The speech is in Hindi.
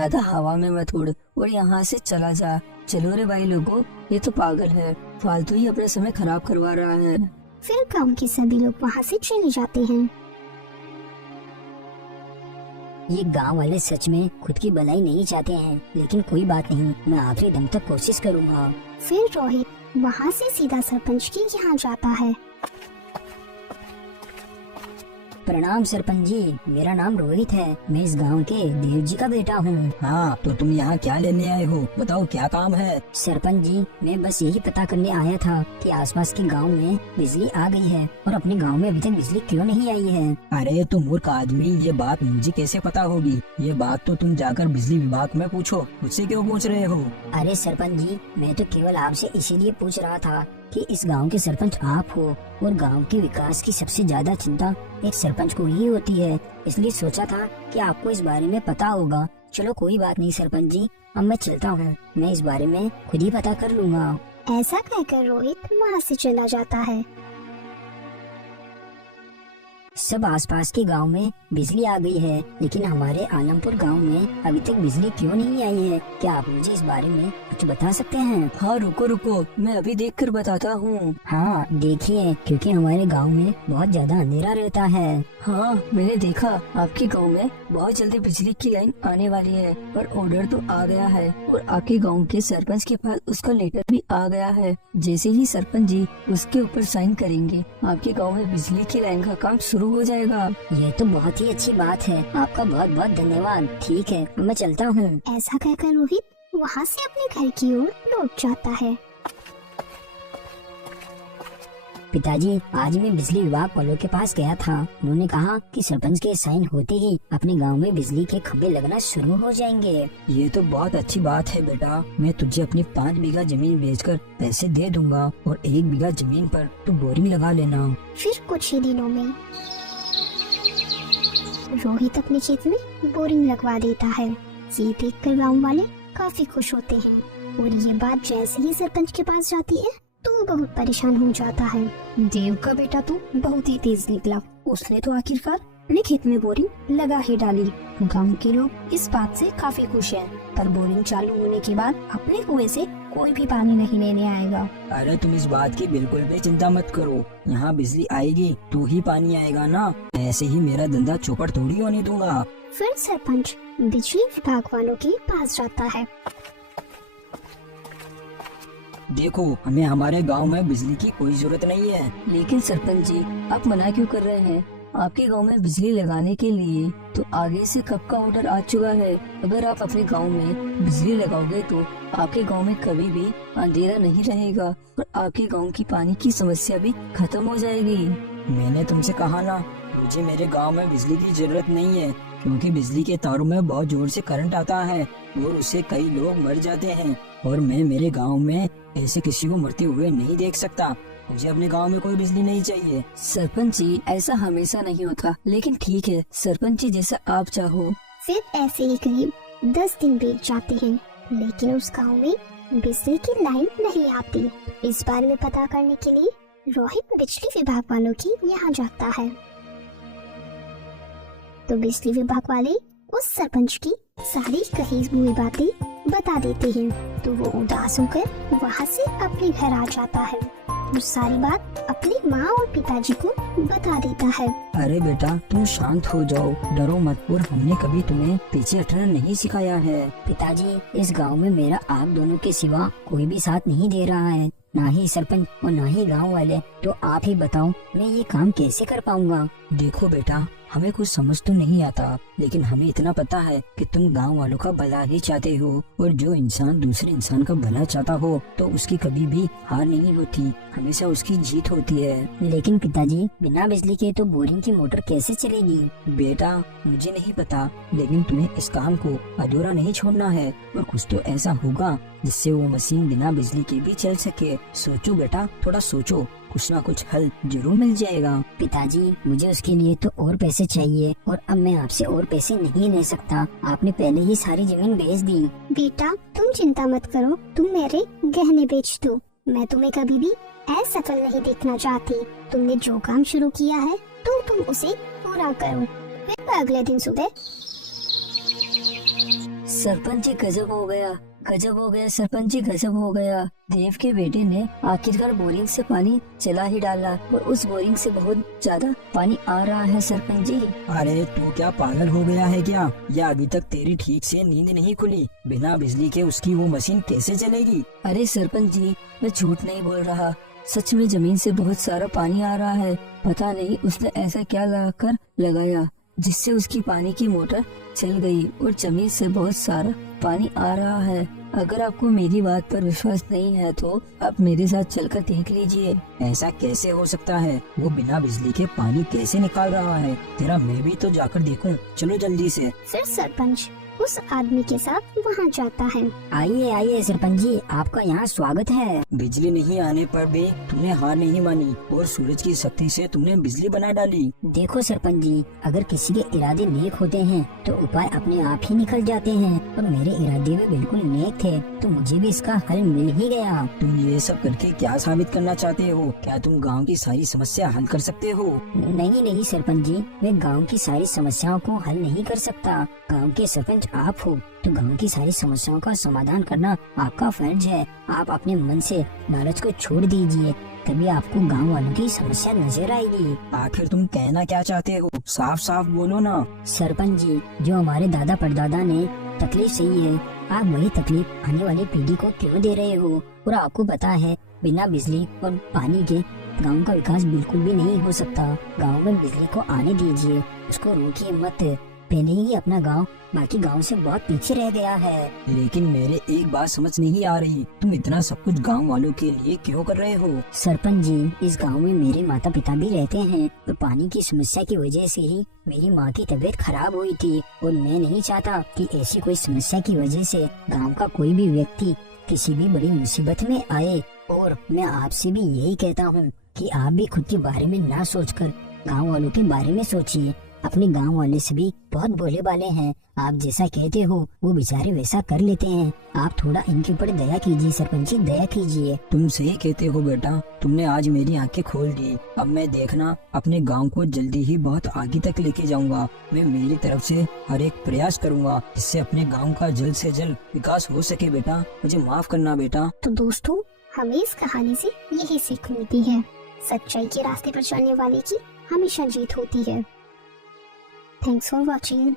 ज्यादा हवा में मत उड़ और यहाँ से चला जा। चलो रे भाई लोगों, ये तो पागल है, फालतू ही अपना समय खराब करवा रहा है। फिर गांव के सभी लोग वहाँ से चले जाते हैं। ये गांव वाले सच में खुद की भलाई नहीं चाहते हैं, लेकिन कोई बात नहीं, मैं आखिरी दम तक कोशिश करूंगा। फिर रोहित वहाँ से सीधा सरपंच के यहाँ जाता है। प्रणाम सरपंच जी, मेरा नाम रोहित है, मैं इस गांव के देव जी का बेटा हूँ। हाँ, तो तुम यहाँ क्या लेने आए हो? बताओ क्या काम है? सरपंच जी, मैं बस यही पता करने आया था कि आसपास के गांव में बिजली आ गई है और अपने गांव में अभी तक बिजली क्यों नहीं आई है। अरे तुम मूर्ख आदमी, ये बात मुझे कैसे पता होगी? ये बात तो तुम जाकर बिजली विभाग में पूछो, मुझसे क्यों पूछ रहे हो? अरे सरपंच जी, मैं तो केवल आपसे इसीलिए पूछ रहा था कि इस गांव के सरपंच आप हो और गांव के विकास की सबसे ज्यादा चिंता एक सरपंच को ही होती है, इसलिए सोचा था कि आपको इस बारे में पता होगा। चलो कोई बात नहीं सरपंच जी, अब मैं चलता हूँ, मैं इस बारे में खुद ही पता कर लूंगा। ऐसा कहकर रोहित वहाँ से चला जाता है। सब आसपास के गांव में बिजली आ गई है, लेकिन हमारे आलमपुर गांव में अभी तक बिजली क्यों नहीं आई है? क्या आप मुझे इस बारे में कुछ बता सकते हैं? हाँ रुको रुको, मैं अभी देखकर बताता हूँ। हाँ देखिए, क्योंकि हमारे गांव में बहुत ज्यादा अंधेरा रहता है। हाँ मैंने देखा, आपके गांव में बहुत जल्दी बिजली की लाइन आने वाली है और ऑर्डर तो आ गया है और आपके गांव के सरपंच के पास उसका लेटर भी आ गया है। जैसे ही सरपंच जी उसके ऊपर साइन करेंगे, आपके गांव में बिजली की लाइन का काम शुरू हो जाएगा। ये तो बहुत ही अच्छी बात है, आपका बहुत बहुत धन्यवाद। ठीक है, मैं चलता हूँ। ऐसा कहकर रोहित वहाँ से अपने घर की ओर लौट जाता है। पिताजी, आज मैं बिजली विभाग वालों के पास गया था, उन्होंने कहा कि सरपंच के साइन होते ही अपने गांव में बिजली के खंभे लगना शुरू हो जाएंगे। ये तो बहुत अच्छी बात है बेटा, मैं तुझे अपनी 5 बीघा जमीन बेचकर पैसे दे दूंगा और 1 बीघा जमीन पर तू बोरिंग लगा लेना। फिर कुछ ही दिनों में रोहित अपने खेत में बोरिंग लगवा देता है। ये देखकर गाँव वाले काफी खुश होते हैं और ये बात जैसे ही सरपंच के पास जाती है तो वो बहुत परेशान हो जाता है। देव का बेटा तो बहुत ही तेज निकला, उसने तो आखिरकार अपने खेत में बोरिंग लगा ही डाली। गांव के लोग इस बात से काफी खुश हैं, पर बोरिंग चालू होने के बाद अपने कुएं से कोई भी पानी नहीं लेने आएगा। अरे तुम इस बात की बिल्कुल भी चिंता मत करो, यहाँ बिजली आएगी तो ही पानी आएगा ना, ऐसे ही मेरा धंधा चौपट थोड़ी होने दूंगा। फिर सरपंच बिजली विभाग वालों के पास जाता है। देखो, हमें हमारे गांव में बिजली की कोई जरूरत नहीं है। लेकिन सरपंच जी, आप मना क्यों कर रहे हैं? आपके गांव में बिजली लगाने के लिए तो आगे से कब का ऑर्डर आ चुका है। अगर आप अपने गांव में बिजली लगाओगे तो आपके गांव में कभी भी अंधेरा नहीं रहेगा और आपके गांव की पानी की समस्या भी खत्म हो जाएगी। मैंने तुमसे कहा ना, मुझे मेरे गांव में बिजली की जरूरत नहीं है, क्योंकि बिजली के तारों में बहुत जोर से करंट आता है और उससे कई लोग मर जाते हैं और मैं मेरे गांव में ऐसे किसी को मरते हुए नहीं देख सकता। मुझे अपने गांव में कोई बिजली नहीं चाहिए। सरपंच जी, ऐसा हमेशा नहीं होता, लेकिन ठीक है सरपंच जी, जैसा आप चाहो। फिर ऐसे ही करीब 10 दिन बीत जाते हैं, लेकिन उस गांव में बिजली की लाइन नहीं आती। इस बारे में पता करने के लिए रोहित बिजली विभाग वालों की यहाँ जाता है। तो बिजली विभाग वाले उस सरपंच की सारी कही हुई बातें बता देते हैं, तो वो उदास होकर वहाँ से अपने घर आ जाता है और सारी बात अपनी माँ और पिताजी को बता देता है। अरे बेटा, तुम शांत हो जाओ, डरो मत, और हमने कभी तुम्हें पीछे हटना नहीं सिखाया है। पिताजी, इस गांव में मेरा आप दोनों के सिवा कोई भी साथ नहीं दे रहा है, ना ही सरपंच और ना ही गांव वाले, तो आप ही बताओ मैं ये काम कैसे कर पाऊंगा। देखो बेटा, हमें कुछ समझ तो नहीं आता, लेकिन हमें इतना पता है कि तुम गांव वालों का भला ही चाहते हो और जो इंसान दूसरे इंसान का भला चाहता हो तो उसकी कभी भी हार नहीं होती, हमेशा उसकी जीत होती है। लेकिन पिताजी, बिना बिजली के तो बोरिंग की मोटर कैसे चलेगी? बेटा, मुझे नहीं पता, लेकिन तुम्हें इस काम को अधूरा नहीं छोड़ना है और कुछ तो ऐसा होगा जिससे वो मशीन बिना बिजली के भी चल सके। सोचो बेटा, थोड़ा सोचो, कुछ ना कुछ हल जरूर मिल जाएगा। पिताजी, मुझे उसके लिए तो और पैसे चाहिए और अब मैं आपसे और पैसे नहीं ले सकता, आपने पहले ही सारी जमीन बेच दी। बेटा, तुम चिंता मत करो, तुम मेरे गहने बेच दो, मैं तुम्हें कभी भी असफल नहीं देखना चाहती। तुमने जो काम शुरू किया है तो तुम उसे पूरा करो। फिर अगले दिन सुबह सरपंच जी गजब हो गया, गजब हो गया सरपंच जी, गजब हो गया। देव के बेटे ने आखिरकार बोरिंग से पानी चला ही डाला और उस बोरिंग से बहुत ज्यादा पानी आ रहा है सरपंच जी। अरे तू क्या पागल हो गया है क्या? या अभी तक तेरी ठीक से नींद नहीं खुली? बिना बिजली के उसकी वो मशीन कैसे चलेगी? अरे सरपंच जी, मैं झूठ नहीं बोल रहा, सच में जमीन से बहुत सारा पानी आ रहा है। पता नहीं उसने ऐसा क्या लगाया जिससे उसकी पानी की मोटर चल गई और जमीन से बहुत सारा पानी आ रहा है। अगर आपको मेरी बात पर विश्वास नहीं है तो आप मेरे साथ चलकर देख लीजिए। ऐसा कैसे हो सकता है? वो बिना बिजली के पानी कैसे निकाल रहा है? तेरा मैं भी तो जाकर देखूं। चलो जल्दी से। फिर सरपंच उस आदमी के साथ वहाँ जाता है। आइए आइए सरपंच जी, आपका यहाँ स्वागत है। बिजली नहीं आने पर भी तुमने हार नहीं मानी और सूरज की शक्ति से तुमने बिजली बना डाली। देखो सरपंच जी, अगर किसी के इरादे नेक होते हैं तो उपाय अपने आप ही निकल जाते हैं, और मेरे इरादे भी बिल्कुल नेक थे तो मुझे भी इसका हल मिल ही गया। तुम ये सब करके क्या साबित करना चाहते हो? क्या तुम गांव की सारी समस्या हल कर सकते हो? नहीं नहीं सरपंच जी, मैं गांव की सारी समस्याओं को हल नहीं कर सकता। गांव के सरपंच आप हो तो गांव की सारी समस्याओं का समाधान करना आपका फर्ज है। आप अपने मन से लालच को छोड़ दीजिए, तभी आपको गांव वालों की समस्या नजर आएगी। आखिर तुम कहना क्या चाहते हो? साफ साफ बोलो ना। सरपंच जी, जो हमारे दादा परदादा ने तकलीफ सही है, आप वही तकलीफ आने वाली पीढ़ी को क्यों दे रहे हो? और आपको पता है बिना बिजली और पानी के गांव का विकास बिल्कुल भी नहीं हो सकता। गांव में बिजली को आने दीजिए, उसको रोकिए मत। पहले ही अपना गांव बाकी गांव से बहुत पीछे रह गया है। लेकिन मेरे एक बात समझ नहीं आ रही, तुम इतना सब कुछ गांव वालों के लिए क्यों कर रहे हो? सरपंच जी, इस गांव में मेरे माता पिता भी रहते हैं और पानी की समस्या की वजह से ही मेरी माँ की तबीयत खराब हुई थी, और मैं नहीं चाहता कि ऐसी कोई समस्या की वजह से गाँव का कोई भी व्यक्ति किसी भी बड़ी मुसीबत में आए। और मैं आपसे भी यही कहता हूँ कि आप भी खुद के बारे में ना सोचकर गाँव वालों के बारे में सोचिए। अपने गांव वाले से भी बहुत भोले भाले हैं, आप जैसा कहते हो वो बेचारे वैसा कर लेते हैं। आप थोड़ा इनके ऊपर दया कीजिए सरपंच जी, दया कीजिए। तुम सही कहते हो बेटा, तुमने आज मेरी आंखें खोल दी। अब मैं देखना अपने गांव को जल्दी ही बहुत आगे तक लेके जाऊंगा। मैं मेरी तरफ से हर एक प्रयास करूंगा जिससे अपने गांव का जल्द से जल्द विकास हो सके। बेटा मुझे माफ करना बेटा। तो दोस्तों, हमें इस कहानी से यही सीख मिलती है, सच्चाई के रास्ते पर चलने वाले की हमेशा जीत होती है। Thanks for watching.